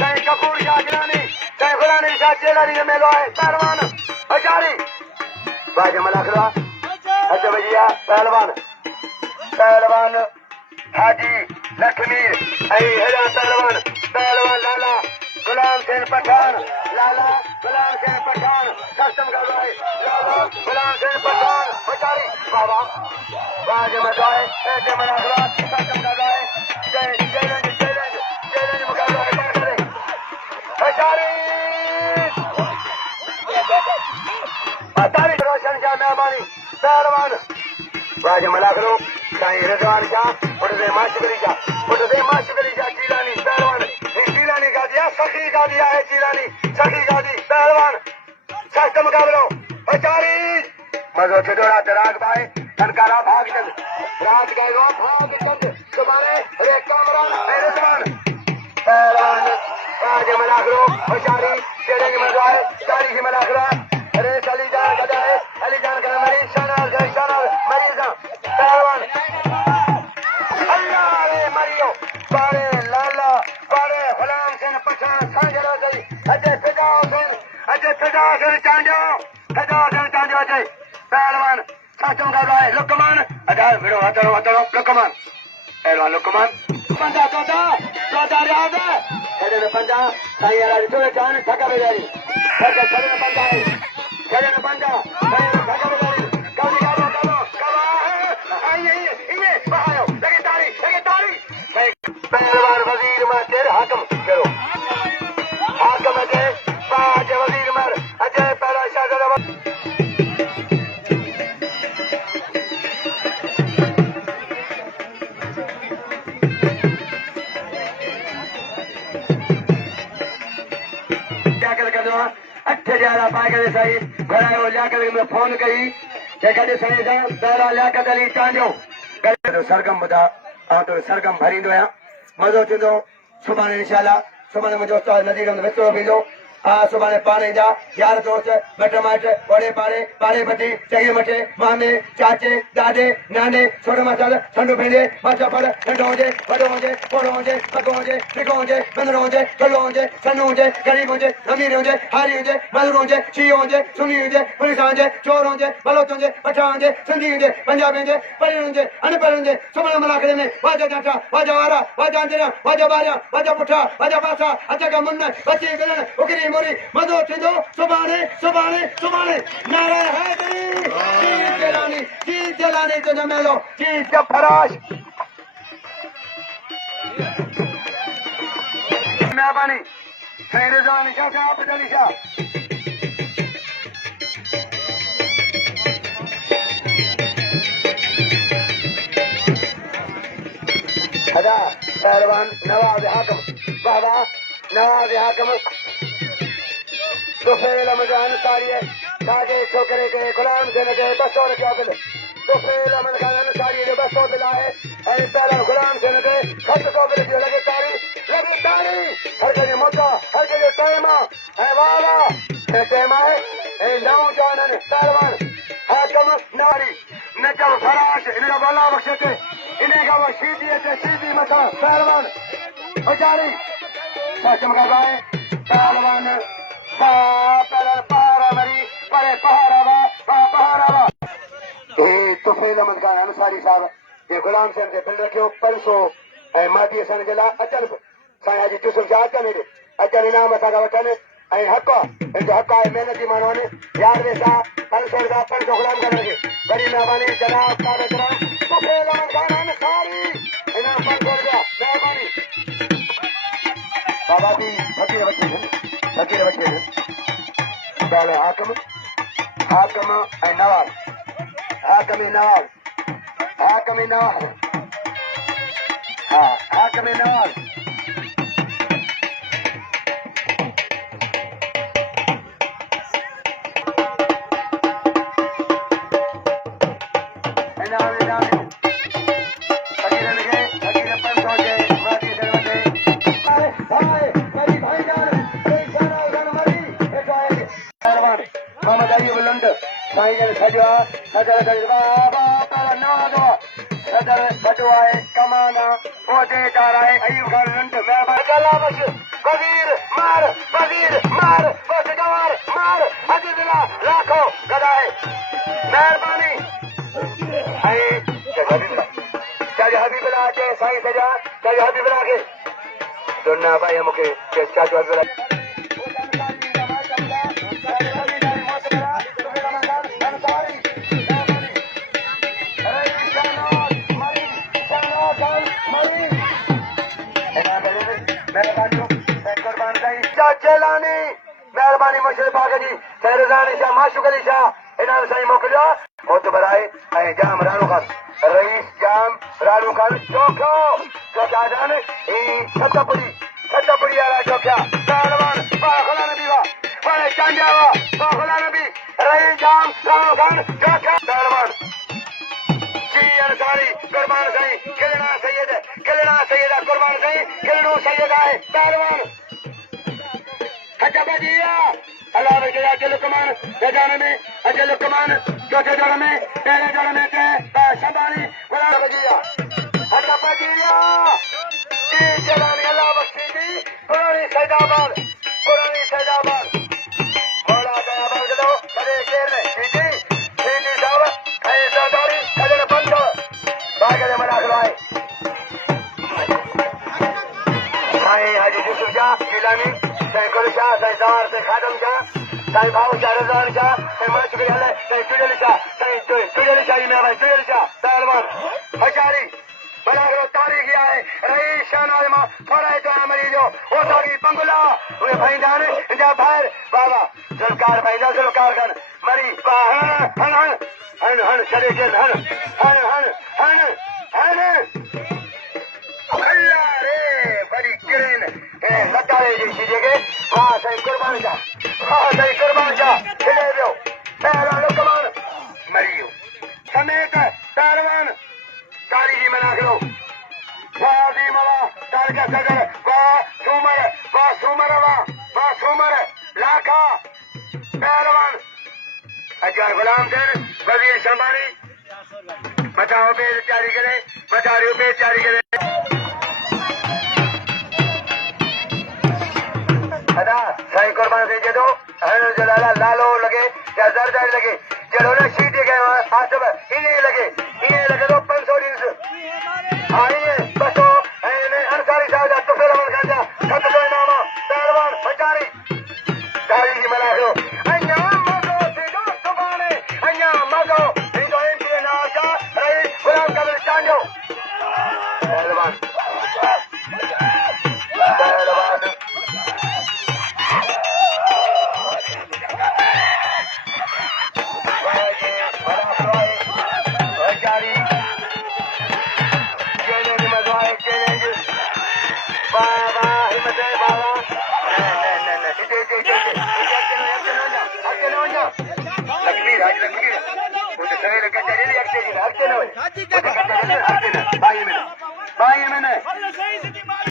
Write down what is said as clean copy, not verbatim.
कहीं कपूर शाह गिलानी कहीं फलानी शाह चेलानी में लो है पहलवान हजारी बाजे मलाखरा अच्छा भैया पहलवान पहलवान हाजी लक्ष्मीर आई हेरा पहलवान पहलवान लाला गुलाम सिंह पठान लाला गुलाम सिंह पठान कस्टम कर रहा है लाला गुलाम सिंह पठान हजारी बाबा बाजे मजाए ऐसे मलाखरा कस्टम कर रहा है जय मुकाबला है हजारी अतारी रोशन शाह मेहरबानी पहलवान बाजे मलाखरो साईं रिजवान शाह उठते माशुकरी शाह चीलानी पहलवान चीलानी का दिया सखी का दिया है चीलानी सखी का दी पहलवान सख्त मुकाबलो हजारी मजो छिदोड़ा राग भाई तनकारा भागचंद राज गए भागचंद तुम्हारे रे कामरान रिजवान पहलवान बाजे मलाखरो हजारी तेरे की मजाए तारी की मलाखरा अरे अली जान का जाए अली जान का मरीज शानाल मरीज पहलवान अल्लाह रे मरियो बारे लाला बारे गुलाम सिंह पठान सांजरा गई अजय फिदा हुसैन चांडो अजय पहलवान साचों का गाय लुकमान अजय विड़ो हतरो लुकमान पहलवान लुकमान पंजा चौथा रियाज है पंजा साईं अला चोरे चान ठका बेजारी छड़े पंजा ठका बेजारी कवली करो ये बहायो लगे तारी पहलवान वजीर में तेरे हाकम करो हाकम अजय बाज वजीर मर अजय पहला शाहजादा अठे ज्यादा पाए सही घरायो लियाकत में फोन कई जेकॾहिं साईं सां पहिरां लियाकत अली चांडियो सरगम ॿुधा ऐं तो सरगम भरींदो आहियां मज़ो थींदो सुभाणे इंशाल्लाह सुभाणे मुंहिंजो उस्ताद नज़ीर अहमद विचोड़ो थींदो हा सुभाणे पाणे जा यार दोस्त ॿट माइट ओड़े पाड़े बटी चङे मथे मामे चाचे ॾाॾे नाने सोड़ मसाल ठंडो भेंडे माचा फड़ नंढो हुजे वॾो हुजे पोड़ो हुजे पको हुजे फिको हुजे बंदरो हुजे कलो हुजे सन्नो हुजे ग़रीब हुजे अमीर हुजे हारी हुजे मज़दूर हुजे शीयो हुजे सुनी हुजे पुलिस हुजे चोर हुजे बलोच हुजे पठान हुजे सिंधी हुजे पंजाबी हुजे पढ़ियल हुजे अनपढ़ हुजे सुम्हण मलाखड़े में वाजा डाटा वाजा वारा वाजा अंजरा वाजा बारिया वाजा पुठा वाजा पासा अचका मुन्न बची गिलन उकरी मोरी मज़ो थींदो सुभाणे नारा हैदरी चीज जलानी तुझे मेलो चीज जब फराश मेहरबानी साईं रिजवान शाह साहब अली शाह अदा पहलवान नवाब हाकम बाबा नवाब हाकम तुफेल अमजान सारिये ताजे छोकरे के गुलाम से लगे 200 रुपया बिल तुफेल अमजान सारिये जो 200 बिल है ऐं पहला गुलाम से लगे 700 बिल जो लगे तारी हर के मोटा हर के टाइम है वाला टाइम है ए नौजवान पहलवान हाकम नारी नजम फराश इनका बाला बख्शे इन्हें का वो सीधी मसा पहलवान हजारी साचम का गाय पहलवान पहाड़ा मरी परे पहाड़ा तुफेल अहमद खान अंसारी साहब ये गुलाम सिंह के बिल रखियो 500 ऐं माटी असां जे लाइ अचनि साईं हाजी यूसुफ शाह अचनि अचनि इनाम असांखां वठनि ऐं हक़ आहे महिनती माण्हू आहिनि यार वे सां 500 रुपया 500 गुलाम खान खे वरी महिरबानी जनाब तुफेल अहमद खान अंसारी इनाम 500 रुपया महिरबानी बाबा जी फकीर बच्चे पहले हाकम ऐं नवाब हाकम नवाब हा हाकम नवाब सदर वॾो आहे कमाना उहिदेदार आहे अयूब खान नंढ महिरबानी गला बश वज़ीर मार बस गवार मार अज़ीज़ुल्लाह लाखो गदाए महिरबानी ऐं चाहे हबीबुल्लाह अचे साईं सॼा चाहे हबीबुल्लाह खे दुनिया भाई मूंखे चाचो हबीबुल्लाह महिरबानी मुर्शिद पाक जी सैरज़ानी शाह माशूक अली शाह इन्हनि साईं मोकिलियो मोतबर आहे ऐं जाम राणू खान रईस जाम राणू खान चोखो चौधान ही छतपुरी वाला चौकिया पहलवान बाखला नबी वा वाले चांडिया वा बाखला नबी रईस जाम राणू खान चोखा पहलवान जी अंसारी कुर्बान साईं खिलना सैयद कुर्बान साईं खिलनो सैयद आहे पहलवान अल्लाह वजह अजल कमान मैदान में अजल कमान चौथे दौर में पहले दौर में शबानी गुलाम वजिया अल्लाह वजिया जी जलानी अल्लाह बख्शी जी पुरानी सैदाबाद मौला दयाबाद लो बड़े शेर ने सीधी साहब ऐ सरदारी खजन बंद बागे मना खलाए साईं हाजी यूसुफ शाह गिलानी साईं गुल शाह साईं सवार साईं खादम शाह साईं भाऊ शाह रज़वान शाह साईं माशूक अली हले साईं चुड़ैल शाह साईं चुड़ैल शाह जी मेहरबानी चुड़ैल शाह पहलवान हजारी बलागरो तारीख़ आहे रईस शाहनाज़ मां फराए तो मरी जो ओसागी पंगुला उहे भाईंदा आहिनि इंजा ॿाहिरि बाबा ज़ुल्कार भाईंदा ज़ुल्कार खान मरी हण छॾे केर हण अल्लाह रे बड़ी किरेन लतारे जी चीज़ के वाह साईं कुर्बान शाह खिले वियो पहला लुकमान मरी वियो समेत पहलवान तारीख़ी मना करो वाह दी मवा तारका सदर वाह सूमर लाखा पहलवान अजय गुलाम सिंह वज़ीर शंबानी मचाओ बेद जारी करे मचारियो बेद जारी करे अदा साईं कुर्बान सिंह जदो हण जलाला लालो लगे या जरदारी लगे जड़ो ने शीटी के आसब इने लगे तो 500 दिन आइए बसो ने अंसारी साहब दा तुफे रमन खाजा खत तो नामा पहलवान बचारी दारी जी मना करो अन्या मगो सिदो सुबाने अन्या मगो सिदो एमपी नाजा रईस गुलाम कबीर चांजो पहलवान लकीर